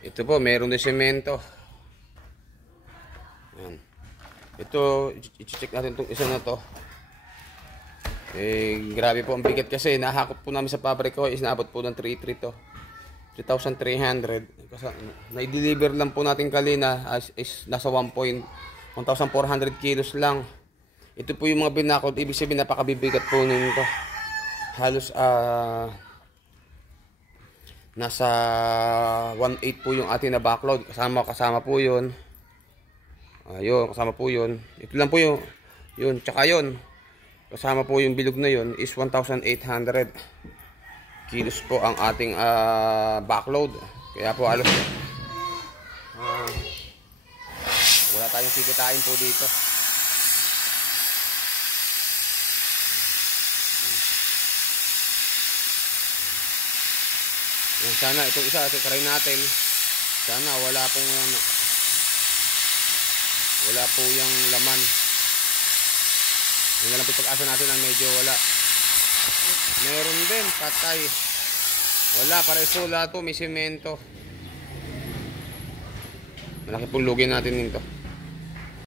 Ito po, meron din semento. Ayan. Ito, i-check natin itong isa na to. Grabe po ang bigat kasi nahakot po namin sa pabrika ko is naabot po ng 3.3 to. 3,300. Kasi na-deliver lang po natin kalina is nasa 1,400 kilos lang. Ito po yung mga binakot, ibig sabihin napakabibigat po nito. Halos nasa 1.8 po yung ating na backload. Kasama po yun. Ayun, kasama po yun. Ito lang po yun, tsaka yun. Kasama po yung bilog na yun is 1,800 kilos po ang ating backload. Kaya po alos wala tayong kikitain po dito. Yan, sana itong isa try natin. Sana wala po yung laman. Yun na lang po pag-asa natin na medyo wala. Meron din, patay. Wala, pares po lahat po, may semento. Malaki pong lugi natin nito.